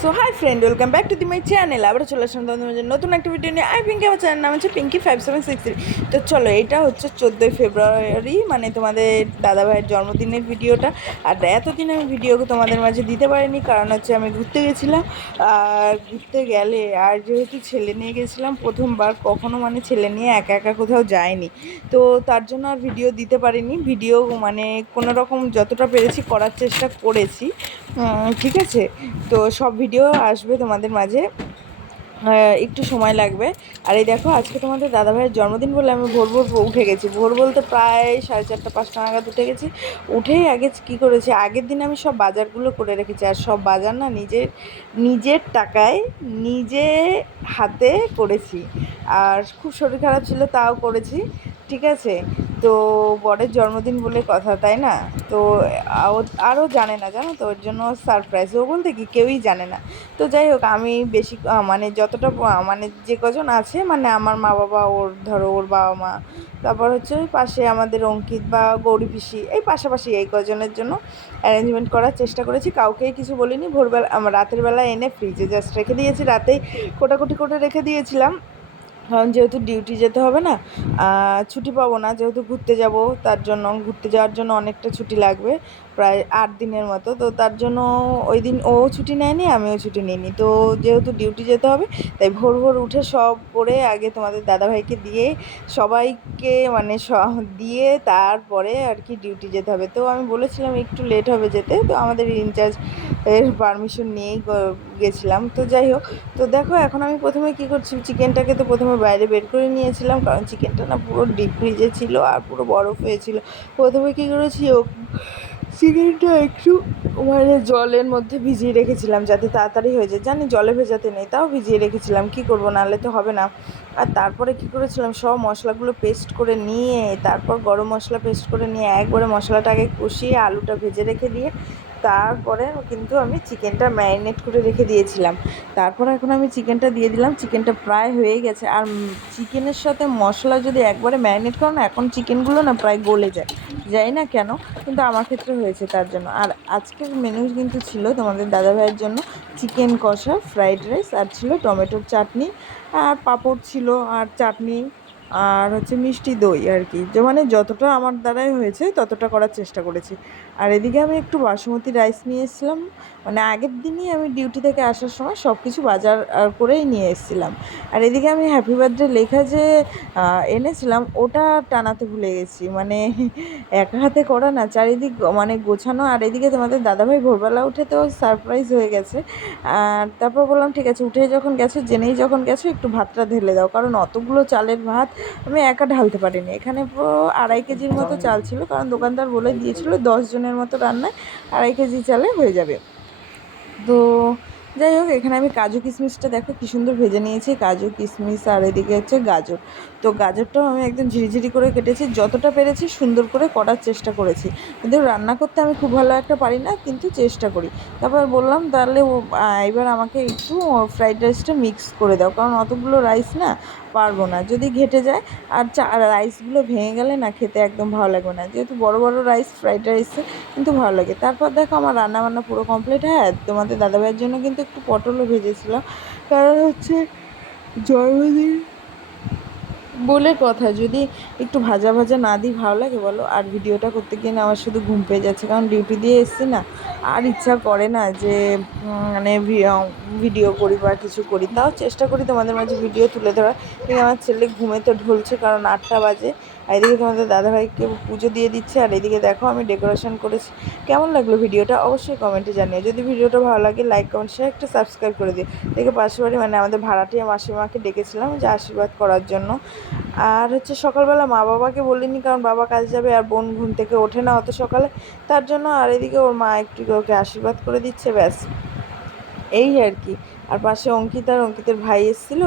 So hi friend welcome back to the my channel আবার চলে আসলাম তোমাদের নতুন একটা ভিডিও নিয়ে। আই পিঙ্কি আমার চ্যানেল নাম হচ্ছে Pinki five seven six three তো চলো, এটা হচ্ছে চোদ্দোই ফেব্রুয়ারি মানে তোমাদের দাদাভাইয়ের জন্মদিনের ভিডিওটা আর এতদিন আমি ভিডিও তোমাদের মাঝে দিতে পারিনি, কারণ হচ্ছে আমি ঘুরতে গেছিলাম। আর ঘুরতে গেলে আর যেহেতু ছেলে নিয়ে গেছিলাম, প্রথমবার কখনো মানে ছেলে নিয়ে একা একা কোথাও যায়নি তো তার জন্য আর ভিডিও দিতে পারিনি। ভিডিও মানে কোনো রকম যতটা পেরেছি করার চেষ্টা করেছি। ঠিক আছে? তো সব ভিডিও আসবে তোমাদের মাঝে একটু সময় লাগবে। আর এই দেখো, আজকে তোমাদের দাদাভাইয়ের জন্মদিন বলে আমি ভোর ভোর উঠে গেছি। ভোর বলতে প্রায় সাড়ে চারটা, পাঁচটা নাগাদ উঠে গেছি। উঠেই আগে কী করেছি, আগের দিন আমি সব বাজারগুলো করে রেখেছি। আর সব বাজার না নিজের নিজের টাকায়, নিজে হাতে করেছি। আর খুব শরীর খারাপ ছিল, তাও করেছি। ঠিক আছে? তো বরের জন্মদিন বলে কথা, তাই না? তো আরও জানে না, জানো তো? ওর জন্য সারপ্রাইজ ও বলতে কি কেউই জানে না। তো যাই হোক, আমি বেশি মানে যতটা মানে যে কজন আছে মানে আমার মা বাবা, ওর ধরো, ওর বাবা মা, তারপর হচ্ছে ওই পাশে আমাদের অঙ্কিত বা গৌরী পিসি, এই পাশাপাশি এই কজনের জন্য অ্যারেঞ্জমেন্ট করার চেষ্টা করেছি। কাউকেই কিছু বলিনি। ভোরবেলা রাতের বেলা এনে ফ্রিজে জাস্ট রেখে দিয়েছি। রাতেই কোটাকুটি করে রেখে দিয়েছিলাম। কারণ যেহেতু ডিউটি যেতে হবে না ছুটি পাবো না, যেহেতু ঘুরতে যাব, তার জন্য ঘুরতে যাওয়ার জন্য অনেকটা ছুটি লাগবে, প্রায় আট দিনের মতো। তো তার জন্য ওই দিন ও ছুটি নেয়নি, আমিও ছুটি নিইনি। তো যেহেতু ডিউটি যেতে হবে, তাই ভোর ভোর উঠে সব করে আগে তোমাদের দাদাভাইকে দিয়ে সবাইকে মানে স- দিয়ে তারপরে আর কি ডিউটি যেতে হবে। তো আমি বলেছিলাম একটু লেট হবে যেতে, তো আমাদের ইনচার্জ এর পারমিশন নিয়েই গেছিলাম। তো যাই হোক, তো দেখো এখন আমি প্রথমে কি করছি চিকেনটাকে তো প্রথমে বাইরে বের করে নিয়েছিলাম, কারণ চিকেনটা না পুরো ডিপ ফ্রিজে ছিল আর পুরো বরফ হয়েছিল। প্রথমে কী করেছি চিকেনটা একটু মানে জলের মধ্যে ভিজিয়ে রেখেছিলাম, যাতে তাড়াতাড়ি হয়ে যায়। জানি জলে ভেজাতে নেই, তাও ভিজিয়ে রেখেছিলাম, কি করব, নাহলে তো হবে না। আর তারপরে কি করেছিলাম, সব মশলাগুলো পেস্ট করে নিয়ে, তারপর গরম মশলা পেস্ট করে নিয়ে, একবারে মশলাটাকে কষিয়ে আলুটা ভেজে রেখে দিয়ে তারপরে কিন্তু আমি চিকেনটা ম্যারিনেট করে রেখে দিয়েছিলাম। তারপর এখন আমি চিকেনটা দিয়ে দিলাম, চিকেনটা প্রায় হয়ে গেছে। আর চিকেনের সাথে মশলা যদি একবারে ম্যারিনেট করো না এখন চিকেনগুলো না প্রায় গলে যায়। যাই না কেন, কিন্তু আমার ক্ষেত্রে হয়েছে তার জন্য। আর আজকের মেনু কিন্তু ছিল তোমাদের দাদাভাইয়ের জন্য চিকেন কষা ফ্রাইড রাইস আর ছিল টমেটোর চাটনি, আর পাঁপড় ছিল, আর চাটনি, আর হচ্ছে মিষ্টি দই আর কি। যে মানে যতটা আমার দ্বারাই হয়েছে, ততটা করার চেষ্টা করেছি। আর এদিকে আমি একটু বাসমতি রাইস নিয়ে এসেছিলাম। মানে আগের দিনই আমি ডিউটি থেকে আসার সময় সব কিছু বাজার করেই নিয়ে এসেছিলাম। আর এদিকে আমি হ্যাপি বার্থডে লেখা যে এনেছিলাম, ওটা টানাতে ভুলে গেছি। মানে একা হাতে করা না, চারিদিক মানে গোছানো। আর এদিকে তোমাদের দাদাভাই ভোরবেলা উঠে তো সারপ্রাইজ হয়ে গেছে। আর তারপর বললাম, ঠিক আছে, উঠে যখন গেছো, জেনেই যখন গেছো, একটু ভাতটা ঢেলে দাও। কারণ অতগুলো চালের ভাত আমি একা ঢালতে পারিনি। এখানে আড়াই কেজির মতো চাল ছিল, কারণ দোকানদার বলে দিয়েছিল, দশ জনের মতো রান্নায় আড়াই কেজি চালে হয়ে যাবে। তো যাই হোক, এখানে আমি কাজু কিশমিশটা দেখো কী সুন্দর ভেজে নিয়েছি। কাজু কিশমিশ আর এদিকে হচ্ছে গাজর। তো গাজরটাও আমি একদম ঝিরিঝিরি করে কেটেছি। যতটা পেরেছি সুন্দর করে করার চেষ্টা করেছি। কিন্তু রান্না করতে আমি খুব ভালো একটা পারি না, কিন্তু চেষ্টা করি। তারপর বললাম, তাহলে এবার আমাকে একটু ফ্রাইড রাইসটা মিক্স করে দাও। কারণ অতগুলো রাইস না পারব না। যদি ঘেটে যায়, আর চা রাইসগুলো ভেঙে গেলে না খেতে একদম ভালো লাগবে না। যেহেতু বড় বড় রাইস ফ্রাইড রাইসে কিন্তু ভালো লাগে। তারপর দেখো আমার রান্না বান্না পুরো কমপ্লিট হ্যাঁ তোমাদের দাদাভাইয়ের জন্য কিন্তু একটু পটলও ভেজেছিলাম। কারণ হচ্ছে জন্মদিন বলে কথা, যদি একটু ভাজা ভাজা না দিই ভালো লাগে বলো। আর ভিডিওটা করতে গিয়ে না আমার শুধু ঘুম পেয়ে যাচ্ছে, কারণ ডিউটি দিয়ে এসছি না। আর ইচ্ছা করে না যে মানে ভিডিও করি বা কিছু করি। তাও চেষ্টা করি তোমাদের মাঝে ভিডিও তুলে ধরার। কিন্তু আমার ছেলে ঘুমে তো ঢলছে কারণ আটটা বাজে। আর এদিকে তোমাদের দাদাভাইকে পুজো দিয়ে দিচ্ছে। আর এদিকে দেখো আমি ডেকোরেশন করেছি। কেমন লাগল ভিডিওটা? অবশ্যই কমেন্টে জানিও। যদি ভিডিওটা ভালো লাগে লাইক কমেন্ট শেয়ার একটা সাবস্ক্রাইব করে দিও। দেখে পাশে বাড়ি মানে আমাদের ভাড়াটিয়া মাসিমাকে ডেকেছিলাম যে আশীর্বাদ করার জন্য। আর হচ্ছে সকালবেলা মা বাবাকে বলিনি, কারণ বাবা কাজে যাবে আর বোন ঘুম থেকে ওঠে না অত সকালে। তার জন্য আর এদিকে ওর মা একটু ওকে আশীর্বাদ করে দিচ্ছে, ব্যাস। এই আর কি। আর পাশে অঙ্কিত আর অঙ্কিতের ভাই এসেছিল।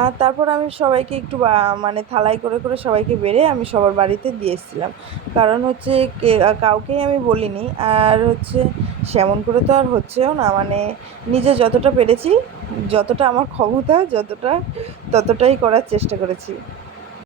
আর তারপর আমি সবাইকে একটু মানে থালাই করে করে সবাইকে বেড়ে আমি সবার বাড়িতে দিয়ে এসেছিলাম। কারণ হচ্ছে কাউকেই আমি বলিনি। আর হচ্ছে সেমন করে তো আর হচ্ছেও না। মানে নিজে যতটা পেরেছি, যতটা আমার ক্ষমতা, যতটা, ততটাই করার চেষ্টা করেছি।